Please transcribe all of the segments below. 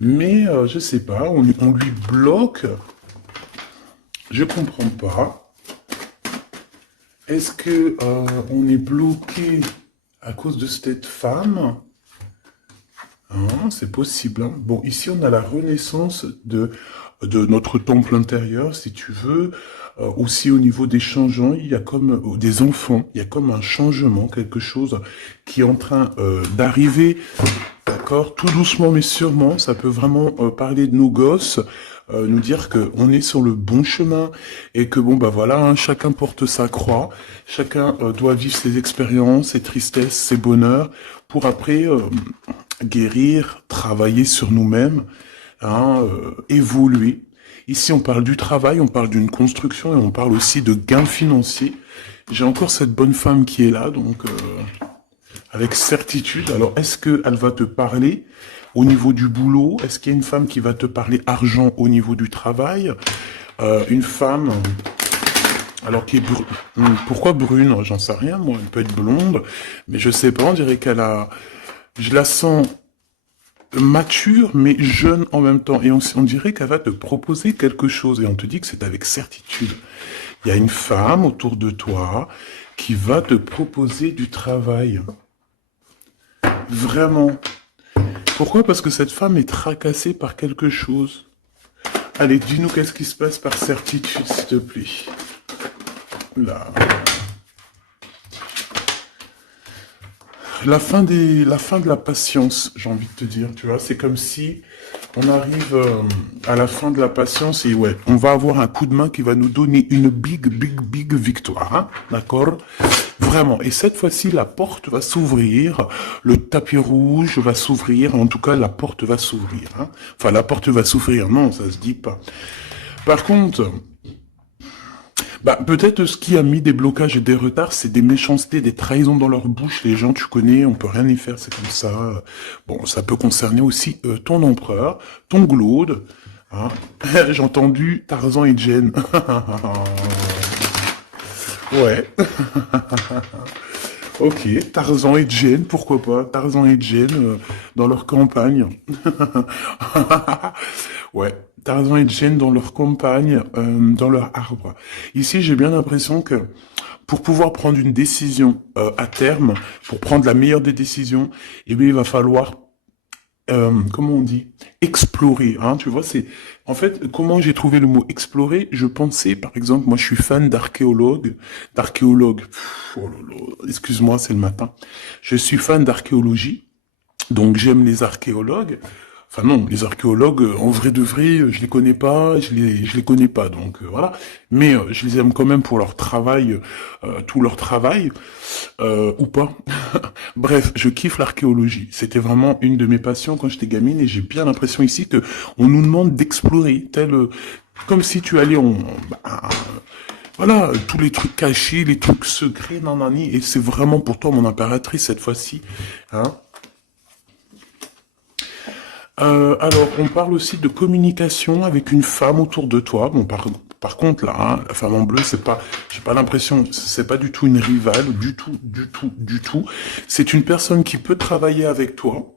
Mais je sais pas, on lui bloque. Je comprends pas. Est-ce que on est bloqué à cause de cette femme? Hein, c'est possible, hein. Bon, ici on a la renaissance de notre temple intérieur, si tu veux. Aussi au niveau des changements, il y a comme des enfants, il y a comme un changement, quelque chose qui est en train d'arriver. D'accord, tout doucement mais sûrement, ça peut vraiment parler de nos gosses, nous dire que on est sur le bon chemin et que bon bah voilà, hein, chacun porte sa croix, chacun doit vivre ses expériences, ses tristesses, ses bonheurs, pour après guérir, travailler sur nous-mêmes, hein, évoluer. Ici, on parle du travail, on parle d'une construction et on parle aussi de gains financiers. J'ai encore cette bonne femme qui est là, donc avec certitude. Alors, est-ce qu'elle va te parler au niveau du boulot? Est-ce qu'il y a une femme qui va te parler argent au niveau du travail? Une femme, alors qui est pourquoi brune? J'en sais rien, moi. Elle peut être blonde, mais je sais pas. On dirait qu'elle a, je la sens mature mais jeune en même temps. Et on dirait qu'elle va te proposer quelque chose. Et on te dit que c'est avec certitude. Il y a une femme autour de toi qui va te proposer du travail. Vraiment. Pourquoi? Parce que cette femme est tracassée par quelque chose. Allez, dis-nous qu'est-ce qui se passe par certitude, s'il te plaît. Là. La fin de la patience, j'ai envie de te dire, tu vois, c'est comme si on arrive à la fin de la patience et ouais, on va avoir un coup de main qui va nous donner une big victoire, hein, d'accord? Vraiment. Et cette fois-ci, la porte va s'ouvrir, le tapis rouge va s'ouvrir, en tout cas, la porte va s'ouvrir, hein. Enfin, la porte va s'ouvrir, non, ça se dit pas. Par contre, bah, peut-être ce qui a mis des blocages et des retards, c'est des méchancetés, des trahisons dans leur bouche. Les gens, tu connais, on peut rien y faire, c'est comme ça. Bon, ça peut concerner aussi ton empereur, ton glaude. Hein. J'ai entendu Tarzan et Jane. Ouais. Ok, Tarzan et Jane, pourquoi pas? Tarzan et Jane dans leur campagne. Ouais, Tarzan et Jane dans leur campagne, dans leur arbre. Ici, j'ai bien l'impression que pour pouvoir prendre une décision à terme, pour prendre la meilleure des décisions, eh bien, il va falloir, comment on dit, explorer. Hein, tu vois, c'est en fait comment j'ai trouvé le mot explorer. Je pensais, par exemple, moi, je suis fan d'archéologue. Oh là là, excuse-moi, c'est le matin. Je suis fan d'archéologie, donc j'aime les archéologues. Enfin non, les archéologues, en vrai de vrai, je les connais pas, je les connais pas, donc voilà. Mais je les aime quand même pour leur travail, tout leur travail, ou pas. Bref, je kiffe l'archéologie. C'était vraiment une de mes passions quand j'étais gamine, et j'ai bien l'impression ici que on nous demande d'explorer, tel, comme si tu allais bah, voilà, tous les trucs cachés, les trucs secrets, nanani, et c'est vraiment pour toi mon impératrice cette fois-ci, hein. Alors, on parle aussi de communication avec une femme autour de toi. Bon, par contre, là, hein, la femme en bleu, c'est pas, j'ai pas l'impression, c'est pas du tout une rivale, du tout. C'est une personne qui peut travailler avec toi.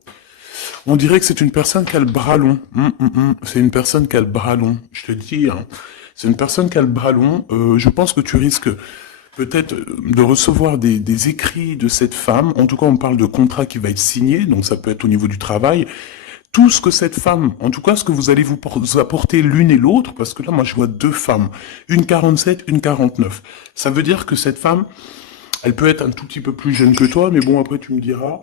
On dirait que c'est une personne qui a le bras long. C'est une personne qui a le bras long. Je te dis, hein. C'est une personne qui a le bras long. Je pense que tu risques peut-être de recevoir des écrits de cette femme. En tout cas, on parle de contrat qui va être signé, donc ça peut être au niveau du travail. Tout ce que cette femme, en tout cas ce que vous allez vous apporter l'une et l'autre, parce que là moi je vois deux femmes, une 47, une 49. Ça veut dire que cette femme, elle peut être un tout petit peu plus jeune que toi, mais bon après tu me diras,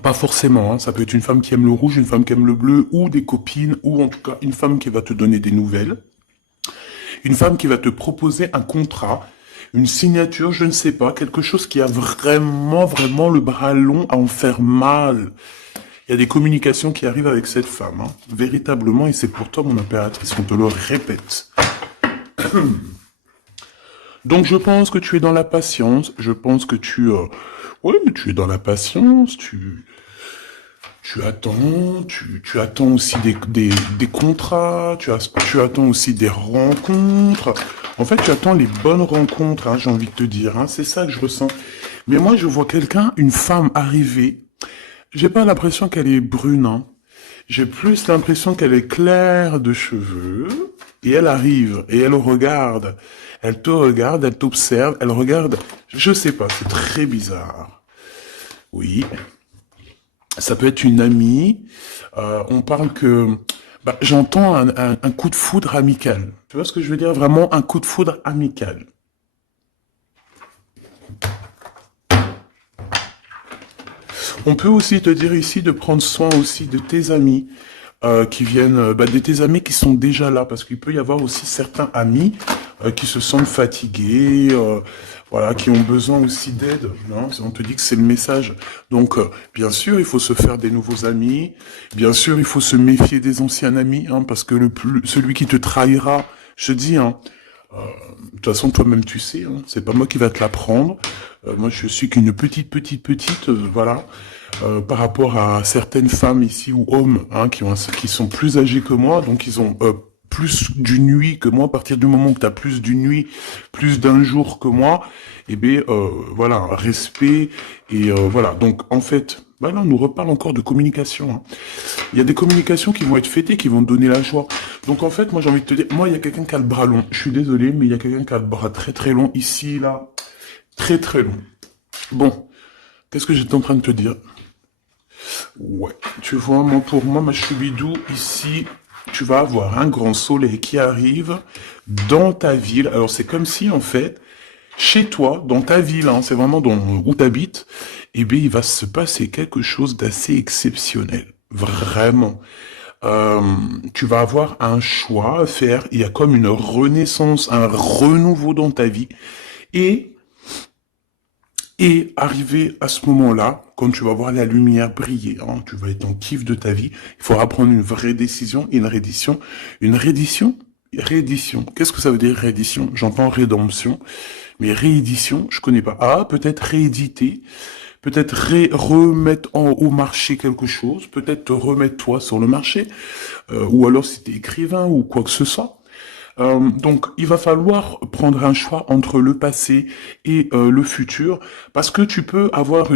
pas forcément, hein. Ça peut être une femme qui aime le rouge, une femme qui aime le bleu, ou des copines, ou en tout cas une femme qui va te donner des nouvelles, une femme qui va te proposer un contrat, une signature, je ne sais pas, quelque chose qui a vraiment le bras long à en faire mal. Il y a des communications qui arrivent avec cette femme, hein, véritablement, et c'est pour toi, mon impératrice, on te le répète. Donc je pense que tu es dans la patience, je pense que ouais, mais tu es dans la patience, tu attends, tu attends aussi des contrats, tu attends aussi des rencontres. En fait, tu attends les bonnes rencontres, hein, j'ai envie de te dire, hein, c'est ça que je ressens. Mais moi, je vois quelqu'un, une femme arriver, J'ai pas l'impression qu'elle est brune, hein. J'ai plus l'impression qu'elle est claire de cheveux, et elle arrive, et elle regarde. Elle te regarde, elle t'observe, elle regarde. Je sais pas, c'est très bizarre. Oui, ça peut être une amie. On parle que... Bah, j'entends un coup de foudre amical. Tu vois ce que je veux dire? Vraiment un coup de foudre amical. On peut aussi te dire ici de prendre soin aussi de tes amis qui viennent, bah, de tes amis qui sont déjà là, parce qu'il peut y avoir aussi certains amis qui se sentent fatigués, voilà, qui ont besoin aussi d'aide. Non, on te dit que c'est le message. Donc, bien sûr, il faut se faire des nouveaux amis. Bien sûr, il faut se méfier des anciens amis, hein, parce que celui qui te trahira, je te dis, hein, de toute façon, toi-même, tu sais, hein, c'est pas moi qui va te l'apprendre. Moi, je suis qu'une petite, voilà, par rapport à certaines femmes ici ou hommes, hein, qui sont plus âgés que moi, donc ils ont plus d'une nuit que moi. À partir du moment où tu as plus d'une nuit, plus d'un jour que moi, eh bien, voilà, respect et voilà. Donc, en fait, bah là, on nous reparle encore de communication, hein. Il y a des communications qui vont être fêtées, qui vont te donner la joie. Donc en fait, moi j'ai envie de te dire, moi il y a quelqu'un qui a le bras long. Je suis désolé, mais il y a quelqu'un qui a le bras très très long ici, là. Très très long. Bon, qu'est-ce que j'étais en train de te dire? Ouais, tu vois, moi pour moi, ma choubidou, ici, tu vas avoir un grand soleil qui arrive dans ta ville. Alors c'est comme si en fait, chez toi, dans ta ville, hein, c'est vraiment où tu habites, eh bien il va se passer quelque chose d'assez exceptionnel. Vraiment. Euh, Tu vas avoir un choix à faire. Il y a comme une renaissance, un renouveau dans ta vie. Et, et arrivé à ce moment-là, quand tu vas voir la lumière briller, hein, tu vas être en kiff de ta vie, il faudra prendre une vraie décision, une reddition. Une reddition? Réédition. Qu'est-ce que ça veut dire réédition? J'entends rédemption, mais réédition, je connais pas. Ah, peut-être rééditer, peut-être remettre au marché quelque chose, peut-être te remettre toi sur le marché, ou alors si t'es écrivain ou quoi que ce soit. Donc, il va falloir prendre un choix entre le passé et le futur, parce que tu peux avoir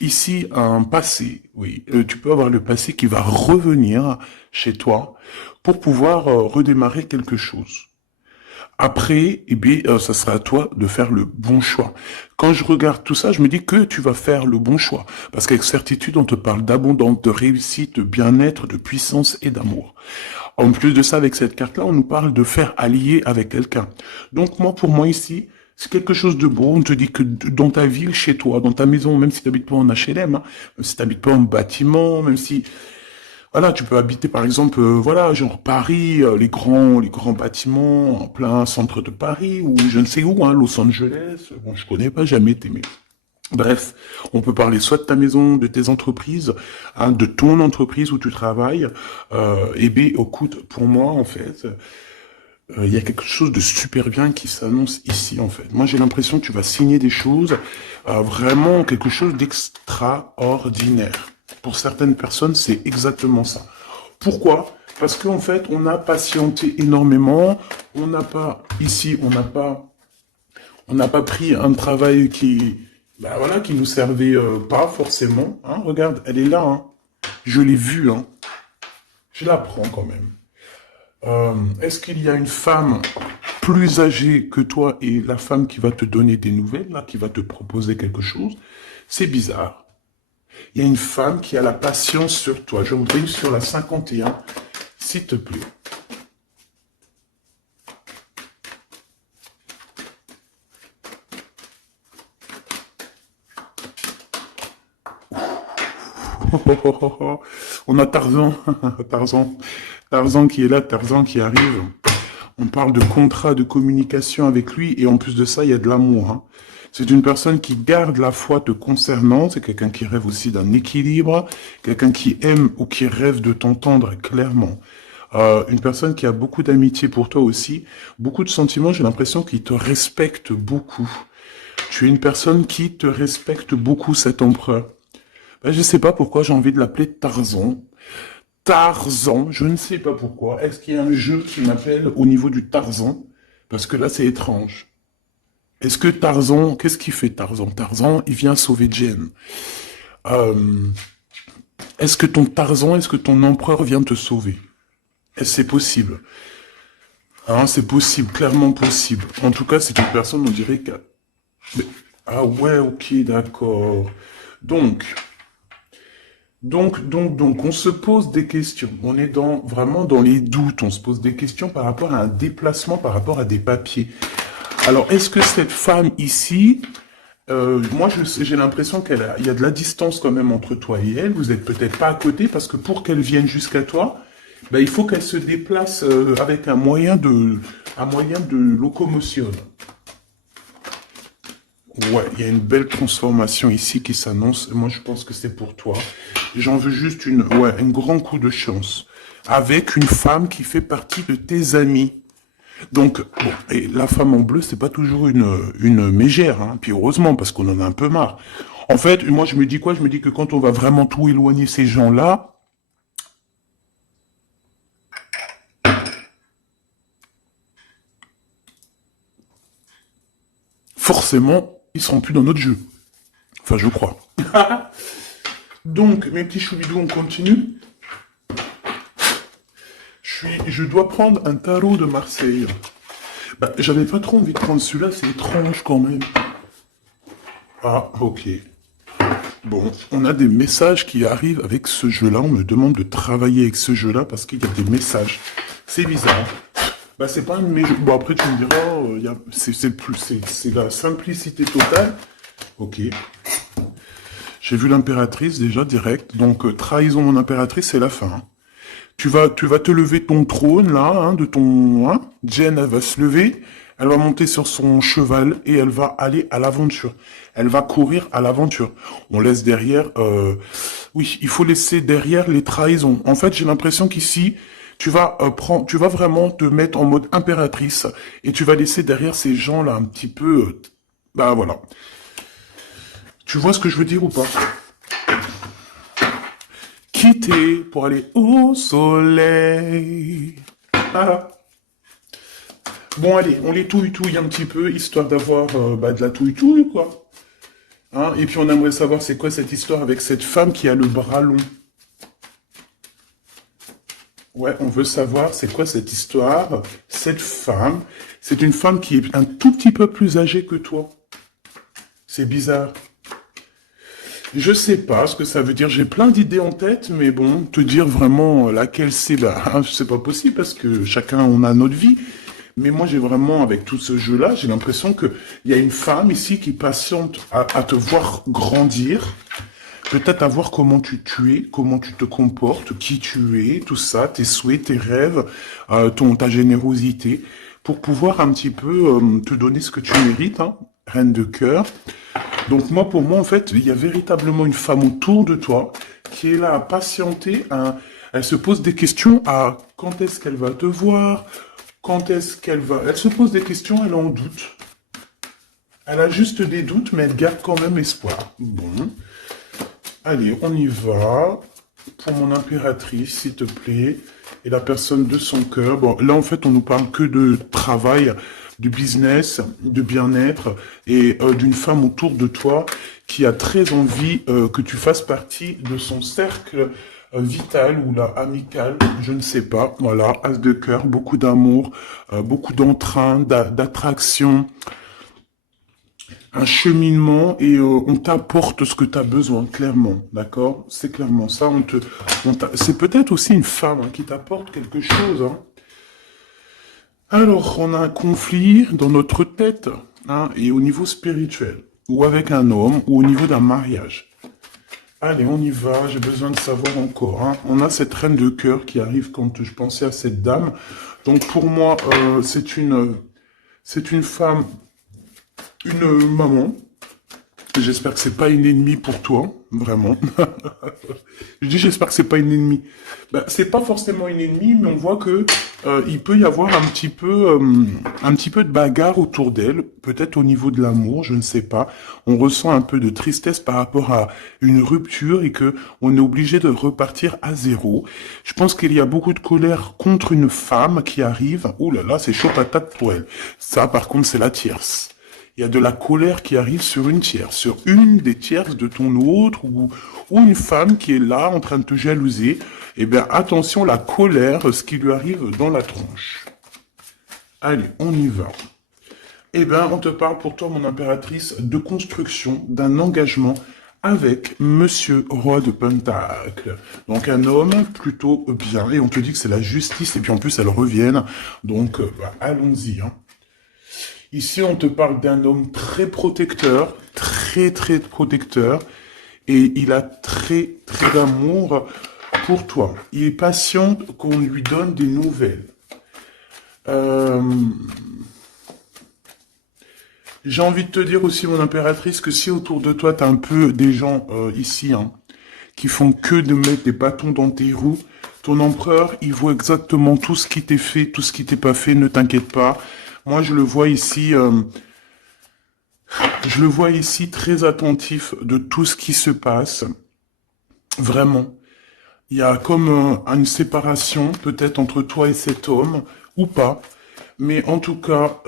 ici un passé, oui, tu peux avoir le passé qui va revenir chez toi pour pouvoir redémarrer quelque chose. Après, eh bien, ça sera à toi de faire le bon choix. Quand je regarde tout ça, je me dis que tu vas faire le bon choix. Parce qu'avec certitude, on te parle d'abondance, de réussite, de bien-être, de puissance et d'amour. En plus de ça, avec cette carte-là, on nous parle de faire allier avec quelqu'un. Donc moi, pour moi ici, c'est quelque chose de beau. On te dit que dans ta ville, chez toi, dans ta maison, même si tu n'habites pas en HLM, hein, même si tu n'habites pas en bâtiment, même si voilà, tu peux habiter par exemple, voilà, genre Paris, les grands bâtiments en plein centre de Paris ou je ne sais où, hein, Los Angeles. Bon, je connais pas, jamais été, mais bref, on peut parler soit de ta maison, de tes entreprises, hein, de ton entreprise où tu travailles. Et bien, écoute, pour moi, en fait, il y a quelque chose de super bien qui s'annonce ici, en fait. Moi, j'ai l'impression que tu vas signer des choses, vraiment quelque chose d'extraordinaire. Pour certaines personnes, c'est exactement ça. Pourquoi? Parce qu'en fait, on a patienté énormément. On n'a pas, ici, on n'a pas pris un travail qui, bah voilà, qui nous servait pas forcément. Hein, regarde, elle est là. Hein. Je l'ai vue. Hein. Je la prends quand même. Est-ce qu'il y a une femme plus âgée que toi et la femme qui va te donner des nouvelles, là, qui va te proposer quelque chose? C'est bizarre. Il y a une femme qui a la patience sur toi. Je voudrais sur la 51, s'il te plaît. On a Tarzan, Tarzan, Tarzan qui est là, Tarzan qui arrive. On parle de contrat de communication avec lui et en plus de ça, il y a de l'amour. Hein. C'est une personne qui garde la foi te concernant, c'est quelqu'un qui rêve aussi d'un équilibre, quelqu'un qui aime ou qui rêve de t'entendre clairement. Une personne qui a beaucoup d'amitié pour toi aussi, beaucoup de sentiments, j'ai l'impression qu'il te respecte beaucoup. Tu es une personne qui te respecte beaucoup, cet empereur. Ben, je sais pas pourquoi j'ai envie de l'appeler Tarzan. Tarzan, je ne sais pas pourquoi. Est-ce qu'il y a un jeu qui m'appelle au niveau du Tarzan? Parce que là, c'est étrange. Est-ce que Tarzan, qu'est-ce qu'il fait Tarzan? Tarzan, il vient sauver Jen. Euh, Est-ce que ton Tarzan, est-ce que ton empereur vient te sauver? Est-ce que c'est possible? Hein, c'est possible, clairement possible. En tout cas, c'est une personne, on dirait que... Mais- Ah ouais, ok, d'accord. Donc, on se pose des questions. On est vraiment dans les doutes. On se pose des questions par rapport à un déplacement, par rapport à des papiers. Alors, est-ce que cette femme ici, moi, j'ai l'impression il y a de la distance quand même entre toi et elle. Vous êtes peut-être pas à côté parce que pour qu'elle vienne jusqu'à toi, ben, il faut qu'elle se déplace avec un moyen de locomotion. Ouais, il y a une belle transformation ici qui s'annonce. Moi, je pense que c'est pour toi. J'en veux juste un grand coup de chance. Avec une femme qui fait partie de tes amis. Donc, bon, et la femme en bleu, c'est pas toujours une mégère, hein. Puis heureusement, parce qu'on en a un peu marre. En fait, moi, je me dis quoi? Je me dis que quand on va vraiment tout éloigner ces gens-là, forcément, ils seront plus dans notre jeu. Enfin, je crois. Donc, mes petits choubidous, on continue. Je dois prendre un tarot de Marseille. Bah, j'avais pas trop envie de prendre celui-là, c'est étrange quand même. Ah, ok. Bon, on a des messages qui arrivent avec ce jeu-là. On me demande de travailler avec ce jeu-là parce qu'il y a des messages. C'est bizarre. Bah, c'est pas un de mes jeux. Bon, après, tu me diras, c'est la simplicité totale. Ok. J'ai vu l'impératrice déjà direct. Donc, trahison mon impératrice, c'est la fin. Hein. Tu vas te lever de ton trône, là, hein, de ton... Hein. Jen, elle va se lever, elle va monter sur son cheval et elle va aller à l'aventure. Elle va courir à l'aventure. On laisse derrière... Oui, il faut laisser derrière les trahisons. En fait, j'ai l'impression qu'ici, tu vas vraiment te mettre en mode impératrice et tu vas laisser derrière ces gens-là un petit peu... bah voilà. Tu vois ce que je veux dire ou pas? Quitter pour aller au soleil. Ah. Bon, allez, on les touille-touille un petit peu, histoire d'avoir de la touille-touille, quoi. Hein, et puis on aimerait savoir c'est quoi cette histoire avec cette femme qui a le bras long. Ouais, on veut savoir c'est quoi cette histoire. Cette femme, c'est une femme qui est un tout petit peu plus âgée que toi. C'est bizarre. Je sais pas ce que ça veut dire. J'ai plein d'idées en tête, mais bon, te dire vraiment laquelle c'est, bah, c'est pas possible parce que chacun on a notre vie. Mais moi, j'ai vraiment, avec tout ce jeu-là, j'ai l'impression que il y a une femme ici qui patiente à te voir grandir, peut-être à voir tu es, comment tu te comportes, qui tu es, tout ça, tes souhaits, tes rêves, ta générosité, pour pouvoir un petit peu te donner ce que tu mérites, hein, reine de cœur. Donc moi, pour moi, en fait, il y a véritablement une femme autour de toi qui est là à patienter. Elle se pose des questions à quand est-ce qu'elle va te voir, quand est-ce qu'elle va... Elle se pose des questions, elle en doute. Elle a juste des doutes, mais elle garde quand même espoir. Bon. Allez, on y va. Pour mon impératrice, s'il te plaît. Et la personne de son cœur. Bon, là, en fait, on nous parle que de travail, du business, de bien-être et d'une femme autour de toi qui a très envie que tu fasses partie de son cercle vital ou là amical, je ne sais pas. Voilà, as de cœur, beaucoup d'amour, beaucoup d'entrain, d'attraction, un cheminement et on t'apporte ce que tu as besoin, clairement, d'accord? C'est clairement ça. C'est peut-être aussi une femme hein, qui t'apporte quelque chose. Hein. Alors, on a un conflit dans notre tête hein, et au niveau spirituel, ou avec un homme, ou au niveau d'un mariage. Allez, on y va, j'ai besoin de savoir encore. Hein. On a cette reine de cœur qui arrive quand je pensais à cette dame. Donc pour moi, c'est une femme, une maman. J'espère que c'est pas une ennemie pour toi, vraiment. Je dis j'espère que c'est pas une ennemie. Ben, c'est pas forcément une ennemie, mais on voit que il peut y avoir un petit peu de bagarre autour d'elle, peut-être au niveau de l'amour, je ne sais pas. On ressent un peu de tristesse par rapport à une rupture et que on est obligé de repartir à zéro. Je pense qu'il y a beaucoup de colère contre une femme qui arrive. Ouh là là, c'est chaud patate pour elle. Ça, par contre, c'est la tierce. Il y a de la colère qui arrive sur une tierce, sur une des tierces de ton autre, ou une femme qui est là en train de te jalouser. Eh bien, attention, la colère, ce qui lui arrive dans la tronche. Allez, on y va. Eh bien, on te parle pour toi, mon impératrice, de construction, d'un engagement avec Monsieur Roi de Pentacle. Donc un homme plutôt bien, et on te dit que c'est la justice, et puis en plus elles reviennent, donc allons-y. Hein. Ici on te parle d'un homme très protecteur, très protecteur, et il a très d'amour pour toi. Il est patient qu'on lui donne des nouvelles. J'ai envie de te dire aussi, mon impératrice, que si autour de toi, t'as un peu des gens ici, hein, qui font que de mettre des bâtons dans tes roues, ton empereur, il voit exactement tout ce qui t'est fait, tout ce qui t'est pas fait, ne t'inquiète pas. Moi, je le vois ici très attentif de tout ce qui se passe. Vraiment. Il y a comme une séparation, peut-être, entre toi et cet homme, ou pas. Mais en tout cas,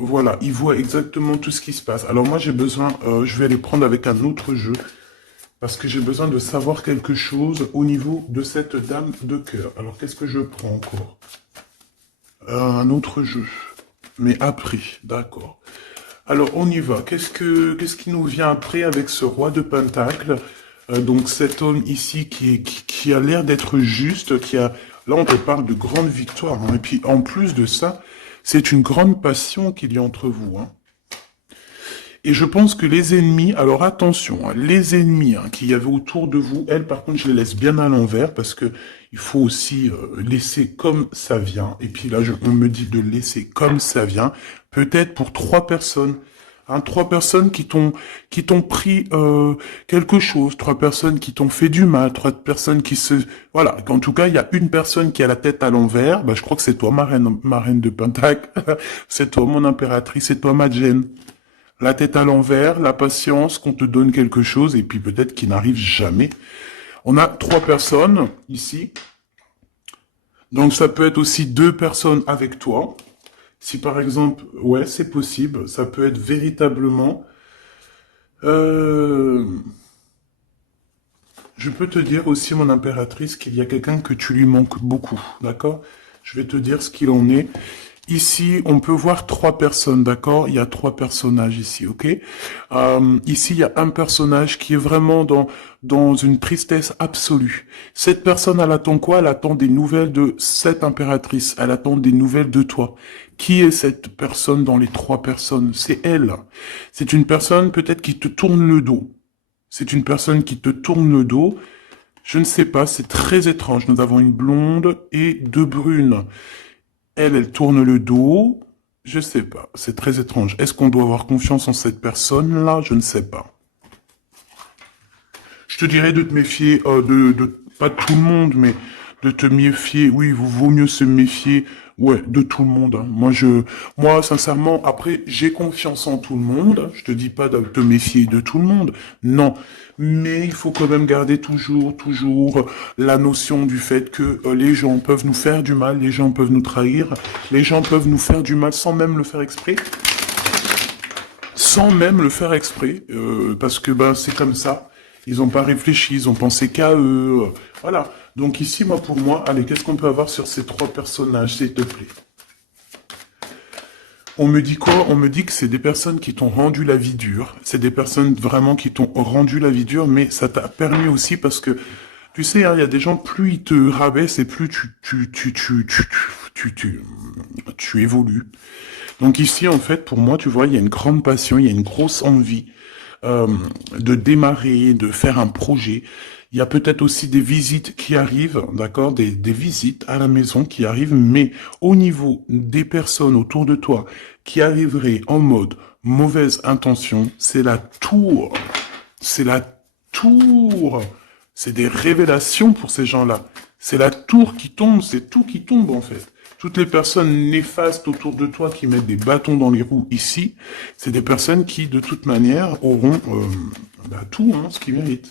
voilà, il voit exactement tout ce qui se passe. Alors moi, j'ai besoin, je vais aller prendre avec un autre jeu, parce que j'ai besoin de savoir quelque chose au niveau de cette dame de cœur. Alors, qu'est-ce que je prends encore? Un autre jeu. Mais après, d'accord. Alors, on y va. Qu'est-ce qui nous vient après avec ce roi de Pentacle? Donc, cet homme ici qui a l'air d'être juste, là, on te parle de grande victoire. Hein. Et puis, en plus de ça, c'est une grande passion qu'il y a entre vous. Hein. Et je pense que les ennemis, alors attention, hein, les ennemis hein, qu'il y avait autour de vous, elles, par contre, je les laisse bien à l'envers parce que il faut aussi laisser comme ça vient. Et puis là, on me dit de laisser comme ça vient. Peut-être pour 3 personnes. Hein, 3 personnes qui t'ont pris quelque chose, 3 personnes qui t'ont fait du mal, 3 personnes qui se... Voilà, en tout cas, il y a une personne qui a la tête à l'envers, bah, je crois que c'est toi, ma reine de Pentacle, c'est toi, mon impératrice, c'est toi, ma Jen. La tête à l'envers, la patience, qu'on te donne quelque chose, et puis peut-être qu'il n'arrive jamais. On a 3 personnes, ici. Donc ça peut être aussi 2 personnes avec toi. Si par exemple, ouais, c'est possible, ça peut être véritablement... je peux te dire aussi, mon impératrice, qu'il y a quelqu'un que tu lui manques beaucoup, d'accord? Je vais te dire ce qu'il en est. Ici, on peut voir 3 personnes, d'accord? Il y a 3 personnages ici, ok? Ici, il y a un personnage qui est vraiment dans une tristesse absolue. Cette personne, elle attend quoi? Elle attend des nouvelles de cette impératrice. Elle attend des nouvelles de toi. Qui est cette personne dans les 3 personnes? C'est elle. C'est une personne peut-être qui te tourne le dos. C'est une personne qui te tourne le dos. Je ne sais pas, c'est très étrange. Nous avons une blonde et 2 brunes. Elle tourne le dos. Je sais pas. C'est très étrange. Est-ce qu'on doit avoir confiance en cette personne-là? Je ne sais pas. Je te dirais de te méfier pas de tout le monde, mais de te méfier. Oui, il vaut mieux se méfier, ouais, de tout le monde. Hein. Moi, sincèrement, après, j'ai confiance en tout le monde. Je te dis pas de te méfier de tout le monde. Non. Mais il faut quand même garder toujours la notion du fait que les gens peuvent nous faire du mal, les gens peuvent nous trahir, les gens peuvent nous faire du mal sans même le faire exprès. Sans même le faire exprès, parce que ben c'est comme ça. Ils n'ont pas réfléchi, ils ont pensé qu'à eux. Voilà. Donc ici, pour moi, allez, qu'est-ce qu'on peut avoir sur ces 3 personnages, s'il te plaît? On me dit quoi? On me dit que c'est des personnes qui t'ont rendu la vie dure. C'est des personnes vraiment qui t'ont rendu la vie dure, mais ça t'a permis aussi parce que, tu sais, hein, il y a des gens, plus ils te rabaissent et plus tu évolues. Donc ici, en fait, pour moi, tu vois, il y a une grande passion, il y a une grosse envie de démarrer, de faire un projet. Il y a peut-être aussi des visites qui arrivent, d'accord, des visites à la maison qui arrivent, mais au niveau des personnes autour de toi qui arriveraient en mode mauvaise intention, c'est la tour. C'est la tour. C'est des révélations pour ces gens-là. C'est la tour qui tombe, c'est tout qui tombe en fait. Toutes les personnes néfastes autour de toi qui mettent des bâtons dans les roues ici, c'est des personnes qui, de toute manière, auront tout, hein, ce qu'ils méritent.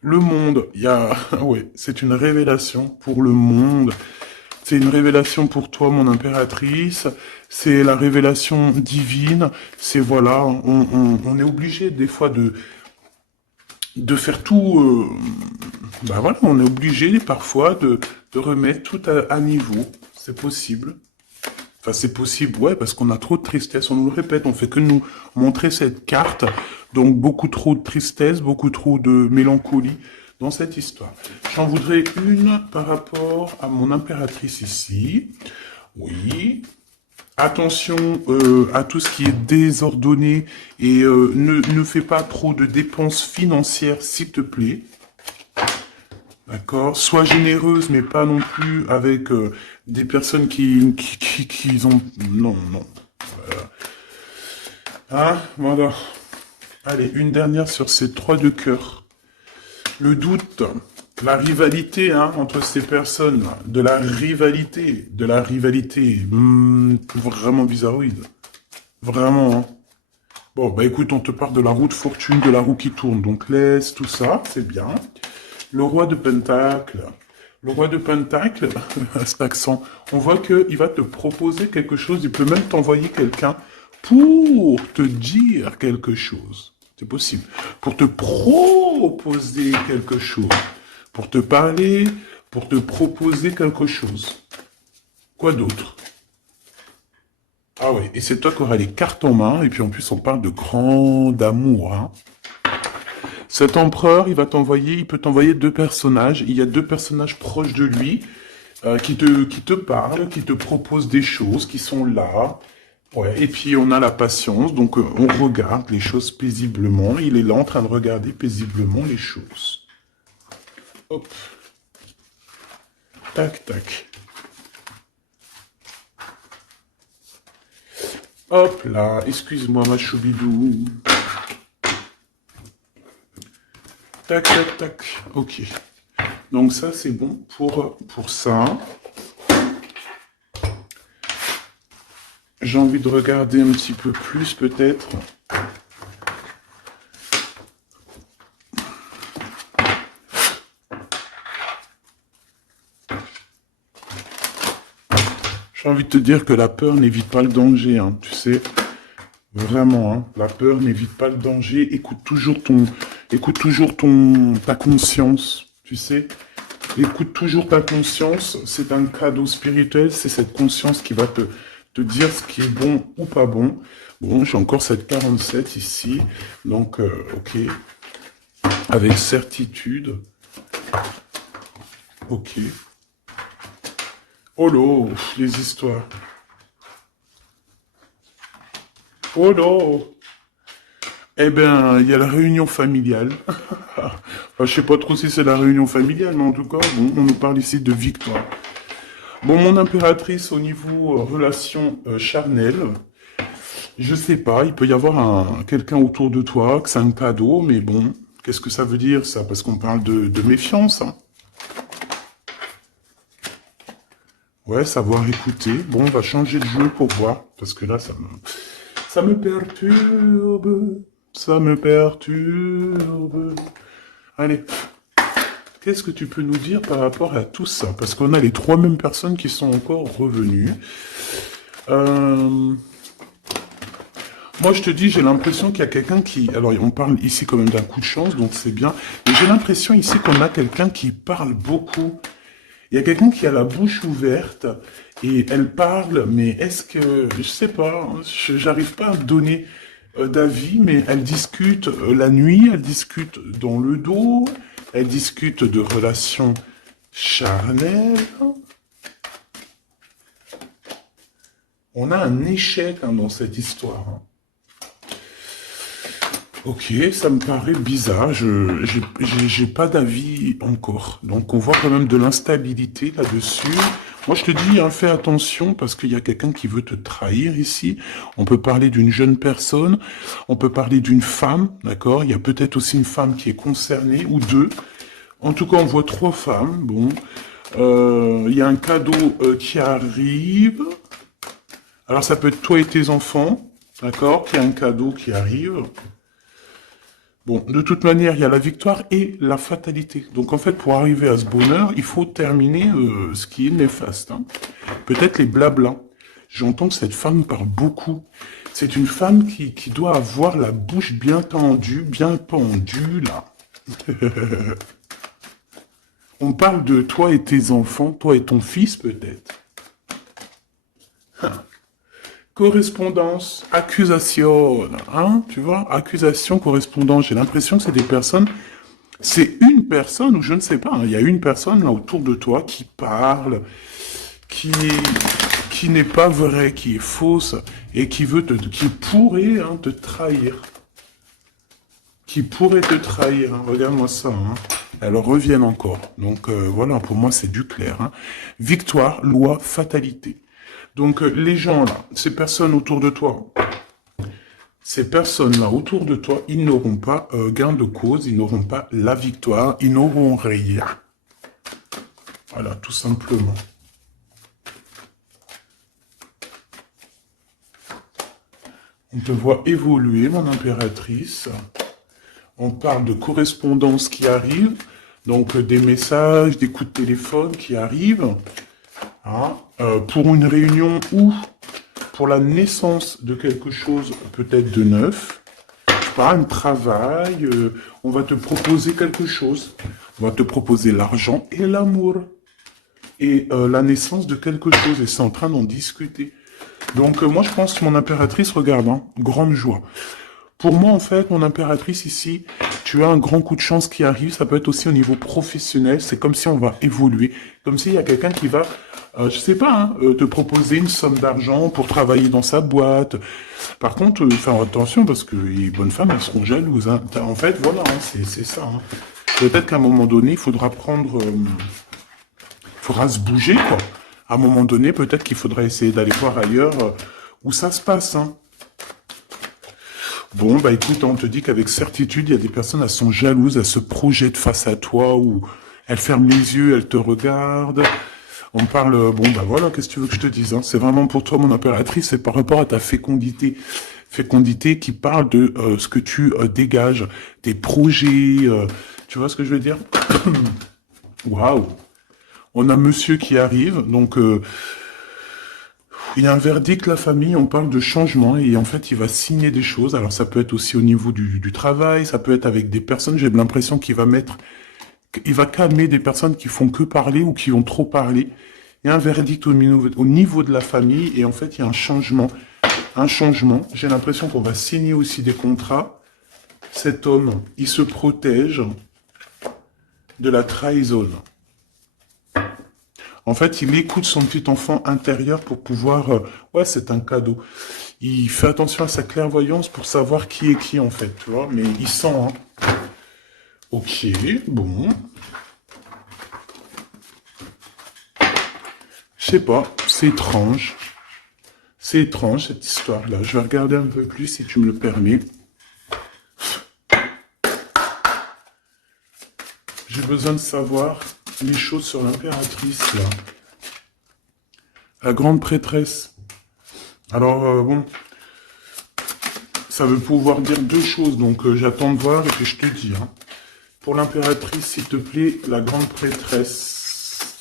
Le monde, ouais, c'est une révélation pour le monde. C'est une révélation pour toi, mon impératrice. C'est la révélation divine. C'est voilà, on est obligé des fois de faire tout. Ben voilà, on est obligé parfois de remettre tout à niveau. C'est possible. Enfin, c'est possible, ouais, parce qu'on a trop de tristesse. On nous le répète, on fait que nous montrer cette carte. Donc, beaucoup trop de tristesse, beaucoup trop de mélancolie dans cette histoire. J'en voudrais une par rapport à mon impératrice ici. Oui. Attention à tout ce qui est désordonné et ne fais pas trop de dépenses financières, s'il te plaît. D'accord. Sois généreuse, mais pas non plus avec des personnes qui ont... Non, non. Hein, voilà. Allez, une dernière sur ces 3 de cœur. Le doute, la rivalité entre ces personnes, de la rivalité, vraiment bizarroïde. Vraiment, hein. Bon, bah écoute, on te parle de la roue de fortune, de la roue qui tourne, donc laisse tout ça, c'est bien. Le roi de Pentacle. Le roi de Pentacle, à cet accent, on voit qu'il va te proposer quelque chose, il peut même t'envoyer quelqu'un pour te dire quelque chose. C'est possible. Pour te proposer quelque chose. Pour te parler, pour te proposer quelque chose. Quoi d'autre? Ah oui, et c'est toi qui auras les cartes en main, et puis en plus on parle de grand amour, hein. Cet empereur, il peut t'envoyer 2 personnages. Il y a 2 personnages proches de lui qui te parlent, qui te proposent des choses, qui sont là. Ouais. Et puis on a la patience, donc on regarde les choses paisiblement. Il est là en train de regarder paisiblement les choses. Hop. Tac, tac. Hop là, excuse-moi ma choubidou. Tac, tac, tac. Ok. Donc ça, c'est bon pour ça. J'ai envie de regarder un petit peu plus, peut-être. J'ai envie de te dire que la peur n'évite pas le danger, hein, tu sais. Vraiment, hein, la peur n'évite pas le danger. Écoute toujours ta conscience, tu sais. Écoute toujours ta conscience. C'est un cadeau spirituel. C'est cette conscience qui va te dire ce qui est bon ou pas bon. Bon, j'ai encore cette 47 ici. Donc, ok. Avec certitude. Ok. Oh là, les histoires. Oh là. Eh ben, il y a la réunion familiale. Enfin, je sais pas trop si c'est la réunion familiale, mais en tout cas, bon, on nous parle ici de victoire. Bon, mon impératrice, au niveau relation charnelle, je sais pas, il peut y avoir quelqu'un autour de toi, que c'est un cadeau, mais bon, qu'est-ce que ça veut dire, ça? Parce qu'on parle de méfiance, hein. Ouais, savoir écouter. Bon, on va changer de jeu pour voir, parce que là, ça me perturbe. Ça me perturbe. Allez, qu'est-ce que tu peux nous dire par rapport à tout ça? Parce qu'on a les 3 mêmes personnes qui sont encore revenues. Moi, je te dis, j'ai l'impression qu'il y a quelqu'un qui... Alors, on parle ici quand même d'un coup de chance, donc c'est bien. Mais j'ai l'impression ici qu'on a quelqu'un qui parle beaucoup. Il y a quelqu'un qui a la bouche ouverte et elle parle, mais est-ce que... Je sais pas, j'arrive pas à donner d'avis, mais elle discute la nuit, elle discute dans le dos, elle discute de relations charnelles. On a un échec dans cette histoire. Ok, ça me paraît bizarre, j'ai pas d'avis encore. Donc on voit quand même de l'instabilité là-dessus. Moi je te dis, hein, fais attention parce qu'il y a quelqu'un qui veut te trahir ici. On peut parler d'une jeune personne, on peut parler d'une femme, d'accord? Il y a peut-être aussi une femme qui est concernée, ou 2. En tout cas, on voit 3 femmes, bon. Il y a un cadeau qui arrive. Alors ça peut être toi et tes enfants, d'accord? Il y a un cadeau qui arrive. Bon, de toute manière, il y a la victoire et la fatalité. Donc en fait, pour arriver à ce bonheur, il faut terminer ce qui est néfaste. Hein. Peut-être les blablas. J'entends que cette femme parle beaucoup. C'est une femme qui doit avoir la bouche bien tendue, bien pendue, là. On parle de toi et tes enfants, toi et ton fils peut-être. Correspondance, accusation, hein, tu vois, accusation, correspondance. J'ai l'impression que c'est des personnes, c'est une personne, ou je ne sais pas, hein, il y a une personne là autour de toi qui parle, qui, qui n'est pas vraie, qui est fausse, et qui pourrait hein, te trahir. Qui pourrait te trahir, hein. Regarde-moi ça, hein. Elles reviennent encore. Donc voilà, pour moi c'est du clair. Hein. Victoire, loi, fatalité. Donc les gens là, ces personnes autour de toi, ces personnes-là autour de toi, ils n'auront pas gain de cause, ils n'auront pas la victoire, ils n'auront rien. Voilà, tout simplement. On te voit évoluer, mon impératrice. On parle de correspondance qui arrive, donc des messages, des coups de téléphone qui arrivent, hein, pour une réunion ou pour la naissance de quelque chose peut-être de neuf, pas un travail, on va te proposer quelque chose, on va te proposer l'argent et l'amour, et la naissance de quelque chose, et c'est en train d'en discuter. Donc moi je pense que mon impératrice, regarde, hein, grande joie. Pour moi, en fait, mon impératrice ici, tu as un grand coup de chance qui arrive. Ça peut être aussi au niveau professionnel. C'est comme si on va évoluer. Comme s'il y a quelqu'un qui va, je sais pas, hein, te proposer une somme d'argent pour travailler dans sa boîte. Par contre, faire attention parce que les bonnes femmes, elles seront jalouses. Hein. En fait, voilà, hein, c'est ça. Hein. Peut-être qu'à un moment donné, il faudra prendre... il faudra se bouger, quoi. À un moment donné, peut-être qu'il faudra essayer d'aller voir ailleurs où ça se passe, hein. Bon, bah écoute, on te dit qu'avec certitude, il y a des personnes, elles sont jalouses, elles se projettent face à toi, ou elles ferment les yeux, elles te regardent. On parle, bon, bah voilà, qu'est-ce que tu veux que je te dise, hein. C'est vraiment pour toi, mon impératrice, c'est par rapport à ta fécondité. Fécondité qui parle de ce que tu dégages, tes projets, tu vois ce que je veux dire? Waouh! On a monsieur qui arrive, donc... il y a un verdict, la famille, on parle de changement et en fait, il va signer des choses. Alors, ça peut être aussi au niveau du travail, ça peut être avec des personnes. J'ai l'impression qu'il va il va calmer des personnes qui font que parler ou qui ont trop parlé. Il y a un verdict au niveau de la famille et en fait, il y a un changement. Un changement. J'ai l'impression qu'on va signer aussi des contrats. Cet homme, il se protège de la trahison. En fait, il écoute son petit enfant intérieur pour pouvoir... ouais, c'est un cadeau. Il fait attention à sa clairvoyance pour savoir qui est qui, en fait, tu vois. Mais il sent, hein. Ok, bon. Je sais pas, c'est étrange. C'est étrange, cette histoire-là. Je vais regarder un peu plus, si tu me le permets. J'ai besoin de savoir les choses sur l'impératrice, là. La grande prêtresse. Alors, bon, ça veut pouvoir dire deux choses, donc j'attends de voir et puis je te dis. Hein. Pour l'impératrice, s'il te plaît, la grande prêtresse.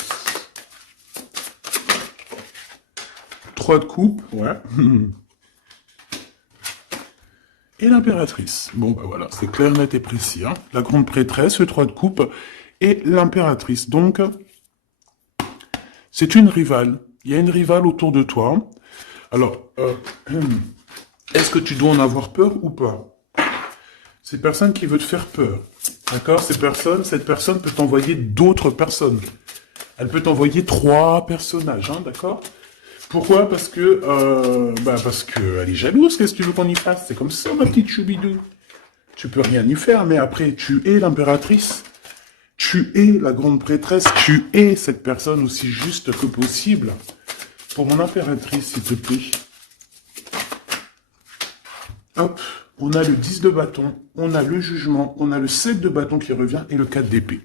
3 de coupe, ouais. Et l'impératrice. Bon, bah voilà, c'est clair, net et précis. Hein. La grande prêtresse, le 3 de coupe, et l'impératrice. Donc, c'est une rivale. Il y a une rivale autour de toi. Alors, est-ce que tu dois en avoir peur ou pas? Cette personne qui veut te faire peur. D'accord? Cette personne peut t'envoyer d'autres personnes. Elle peut t'envoyer 3 personnages, hein, d'accord? Pourquoi? Parce que elle est jalouse, qu'est-ce que tu veux qu'on y fasse? C'est comme ça, ma petite choubidou. Tu peux rien y faire, mais après, tu es l'impératrice. Tu es la grande prêtresse. Tu es cette personne aussi juste que possible. Pour mon impératrice, s'il te plaît. Hop, on a le 10 de bâton, on a le jugement, on a le 7 de bâton qui revient et le 4 d'épée.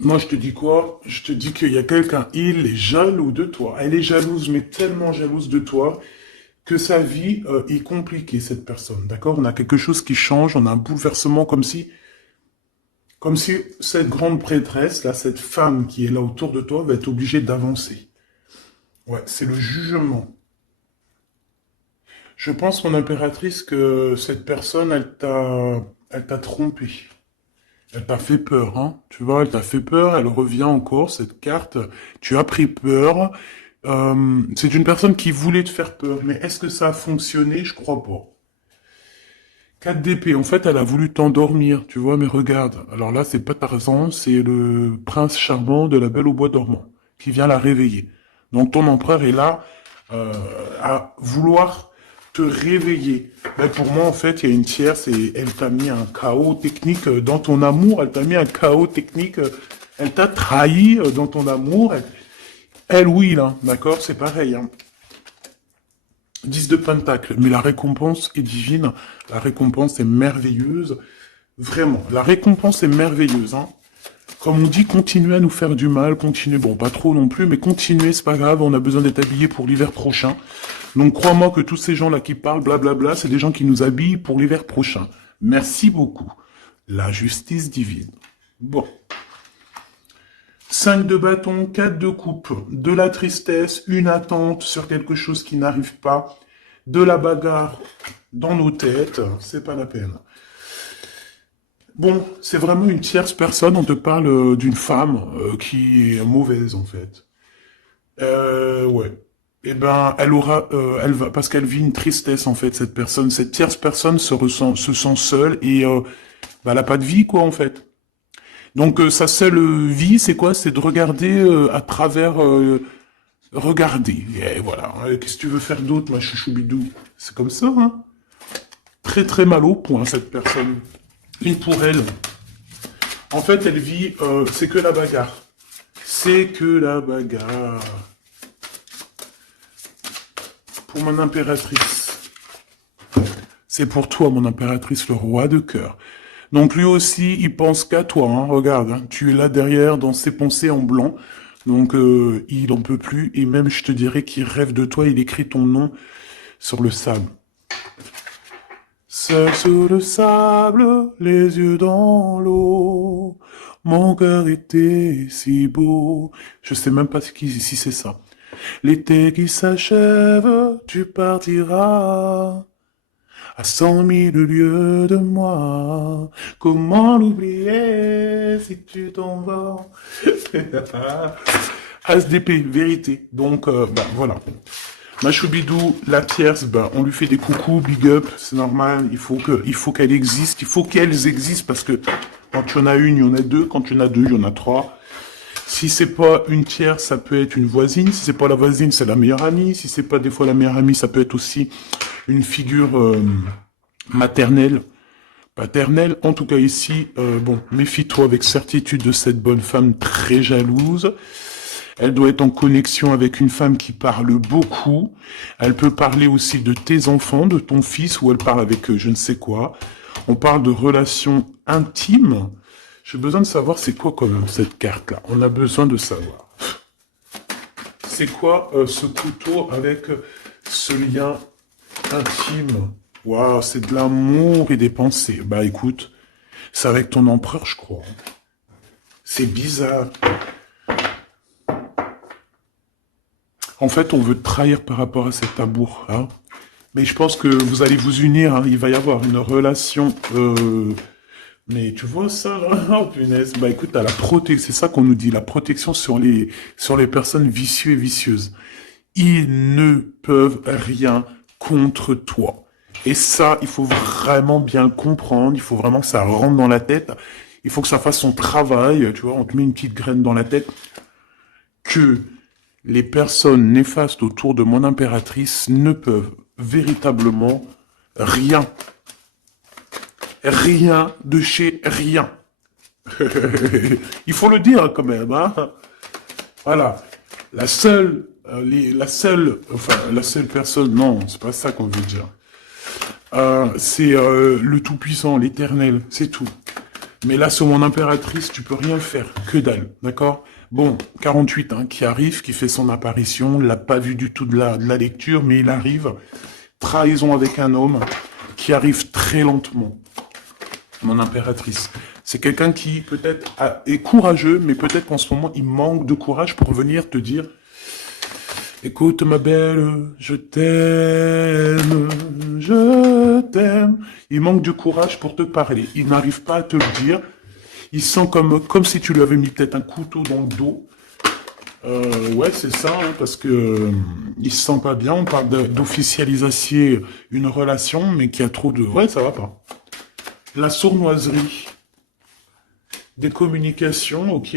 Moi, je te dis quoi? Je te dis qu'il y a quelqu'un, il est jaloux de toi. Elle est jalouse, mais tellement jalouse de toi que sa vie est compliquée, cette personne, d'accord? On a quelque chose qui change, on a un bouleversement comme si cette grande prêtresse, là, cette femme qui est là autour de toi, va être obligée d'avancer. Ouais, c'est le jugement. Je pense, mon impératrice, que cette personne, elle t'a trompé. Elle t'a fait peur, hein. Tu vois, elle t'a fait peur, elle revient encore, cette carte. Tu as pris peur. C'est une personne qui voulait te faire peur. Mais est-ce que ça a fonctionné? Je crois pas. 4 d'épée, en fait, elle a voulu t'endormir, tu vois, mais regarde. Alors là, c'est pas Tarzan, c'est le prince charmant de la Belle au bois dormant, qui vient la réveiller. Donc ton empereur est là à vouloir te réveiller. Ben, pour moi, en fait, il y a une tierce et elle t'a mis un chaos technique dans ton amour, elle t'a mis un chaos technique, elle t'a trahi dans ton amour. Elle, oui, là, d'accord, c'est pareil, hein. 10 de Pentacle, mais la récompense est divine, la récompense est merveilleuse, vraiment, la récompense est merveilleuse, hein. Comme on dit, continuez à nous faire du mal, continuez, bon, pas trop non plus, mais continuez, c'est pas grave, on a besoin d'être habillés pour l'hiver prochain. Donc crois-moi que tous ces gens-là qui parlent, blablabla, c'est des gens qui nous habillent pour l'hiver prochain. Merci beaucoup. La justice divine. Bon. 5 de bâton, 4 de coupe, de la tristesse, une attente sur quelque chose qui n'arrive pas, de la bagarre dans nos têtes, c'est pas la peine. Bon, c'est vraiment une tierce personne, on te parle d'une femme qui est mauvaise en fait. Ouais. Eh ben, elle va, parce qu'elle vit une tristesse en fait, cette personne, cette tierce personne se sent seule et bah, elle a pas de vie quoi en fait. Donc sa seule vie, c'est quoi? C'est de regarder à travers, regarder. Et voilà. Qu'est-ce que tu veux faire d'autre, ma chouchoubidou? C'est comme ça, hein. Très très mal au point cette personne. Et pour elle, en fait, elle vit, c'est que la bagarre. C'est que la bagarre. Pour mon impératrice. C'est pour toi, mon impératrice, le roi de cœur. Donc lui aussi, il pense qu'à toi, hein, regarde, hein, tu es là derrière dans ses pensées en blanc, donc il en peut plus, et même je te dirais qu'il rêve de toi, il écrit ton nom sur le sable. Seul sur le sable, les yeux dans l'eau, mon cœur était si beau. Je sais même pas si c'est ça. L'été qui s'achève, tu partiras. À 100 000 lieues de moi, comment l'oublier si tu t'en vas? As d'épée, vérité. Donc, bah, voilà. Machoubidou, la tierce, bah, on lui fait des coucous, big up, c'est normal, il faut qu'elle existe, il faut qu'elles existent, parce que quand il y en a une, il y en a deux, quand il y en a deux, il y en a trois. Si c'est pas une tierce, ça peut être une voisine, si c'est pas la voisine, c'est la meilleure amie, si c'est pas des fois la meilleure amie, ça peut être aussi une figure maternelle, paternelle. En tout cas ici, bon, méfie-toi avec certitude de cette bonne femme très jalouse. Elle doit être en connexion avec une femme qui parle beaucoup. Elle peut parler aussi de tes enfants, de ton fils, ou elle parle avec je ne sais quoi. On parle de relations intimes. J'ai besoin de savoir c'est quoi quand même cette carte-là. On a besoin de savoir. C'est quoi ce couteau avec ce lien intime? Waouh, c'est de l'amour et des pensées. Bah écoute, c'est avec ton empereur, je crois. C'est bizarre. En fait, on veut te trahir par rapport à cet amour, hein. Mais je pense que vous allez vous unir, hein. Il va y avoir une relation... Mais tu vois ça, là? Oh, punaise. Bah écoute, t'as la protection, c'est ça qu'on nous dit, la protection sur les personnes vicieuses et vicieuses. Ils ne peuvent rien contre toi. Et ça, il faut vraiment bien le comprendre, il faut vraiment que ça rentre dans la tête, il faut que ça fasse son travail, tu vois, on te met une petite graine dans la tête, que les personnes néfastes autour de mon impératrice ne peuvent véritablement rien. Rien de chez rien. Il faut le dire quand même, hein. Voilà. La seule personne, non, c'est pas ça qu'on veut dire. C'est le Tout-Puissant, l'Éternel, c'est tout. Mais là, sur mon impératrice, tu peux rien faire, que dalle, d'accord? Bon, 48, hein, qui arrive, qui fait son apparition, on l'a pas vu du tout de la lecture, mais il arrive. trahison avec un homme qui arrive très lentement. Mon impératrice. C'est quelqu'un qui peut-être est courageux, mais peut-être qu'en ce moment, il manque de courage pour venir te dire « Écoute ma belle, je t'aime, je t'aime. » Il manque de courage pour te parler. Il n'arrive pas à te le dire. Il sent comme si tu lui avais mis peut-être un couteau dans le dos. Ouais, c'est ça, hein, parce que il se sent pas bien. On parle d'officialiser une relation, mais qui a trop de... Ouais, ça va pas. La sournoiserie. Des communications, ok.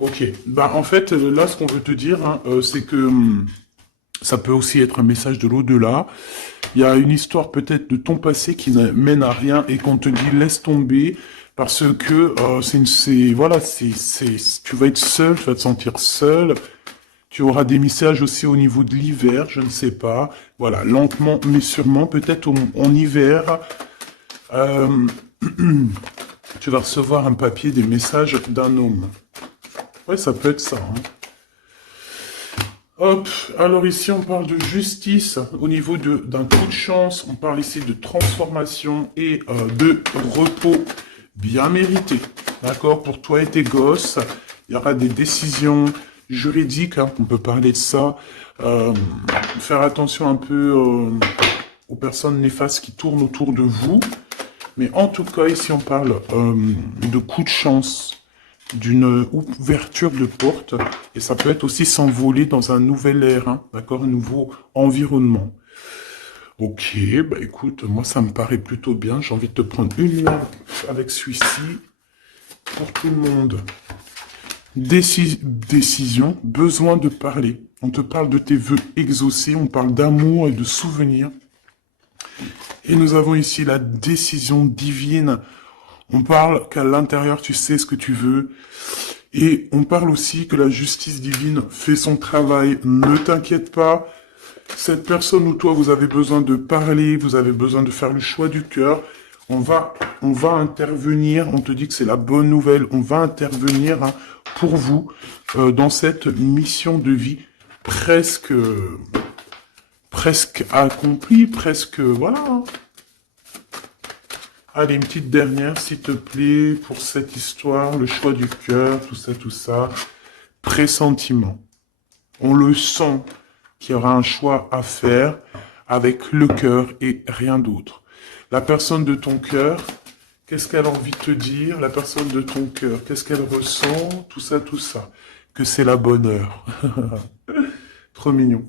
Ok. Bah, en fait, là, ce qu'on veut te dire, hein, c'est que ça peut aussi être un message de l'au-delà. Il y a une histoire peut-être de ton passé qui ne mène à rien et qu'on te dit laisse tomber parce que tu vas être seul, tu vas te sentir seul. Tu auras des messages aussi au niveau de l'hiver, je ne sais pas. Voilà, lentement mais sûrement, peut-être en hiver, tu vas recevoir un papier, des messages d'un homme. Ouais, ça peut être ça. Hein. Hop, alors ici on parle de justice au niveau d'un coup de chance, on parle ici de transformation et de repos bien mérité, d'accord, pour toi et tes gosses, il y aura des décisions juridiques, hein, on peut parler de ça, faire attention un peu aux personnes néfastes qui tournent autour de vous, mais en tout cas ici on parle de coup de chance, d'une ouverture de porte, et ça peut être aussi s'envoler dans un nouvel air, hein, d'accord, un nouveau environnement. Ok, bah écoute, moi ça me paraît plutôt bien, j'ai envie de te prendre une lampe avec celui-ci, pour tout le monde. Décision, besoin de parler. On te parle de tes vœux exaucés, on parle d'amour et de souvenirs. Et nous avons ici la décision divine. On parle qu'à l'intérieur, tu sais ce que tu veux. Et on parle aussi que la justice divine fait son travail. Ne t'inquiète pas. Cette personne ou toi, vous avez besoin de parler, vous avez besoin de faire le choix du cœur. On va intervenir. On te dit que c'est la bonne nouvelle. On va intervenir hein, pour vous dans cette mission de vie presque accomplie, presque voilà. Hein. Allez, une petite dernière, s'il te plaît, pour cette histoire, le choix du cœur, tout ça. Pressentiment. On le sent qu'il y aura un choix à faire avec le cœur et rien d'autre. La personne de ton cœur, qu'est-ce qu'elle a envie de te dire? La personne de ton cœur, qu'est-ce qu'elle ressent? Tout ça. Que c'est la bonne heure. Trop mignon.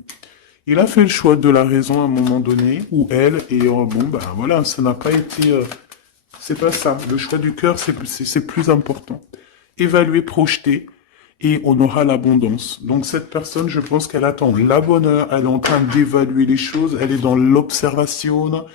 Il a fait le choix de la raison à un moment donné, ou elle, et bon, ben voilà, ça n'a pas été... c'est pas ça. Le choix du cœur, c'est plus important. Évaluer, projeter, et on aura l'abondance. Donc cette personne, je pense qu'elle attend la bonne heure, elle est en train d'évaluer les choses, elle est dans l'observation,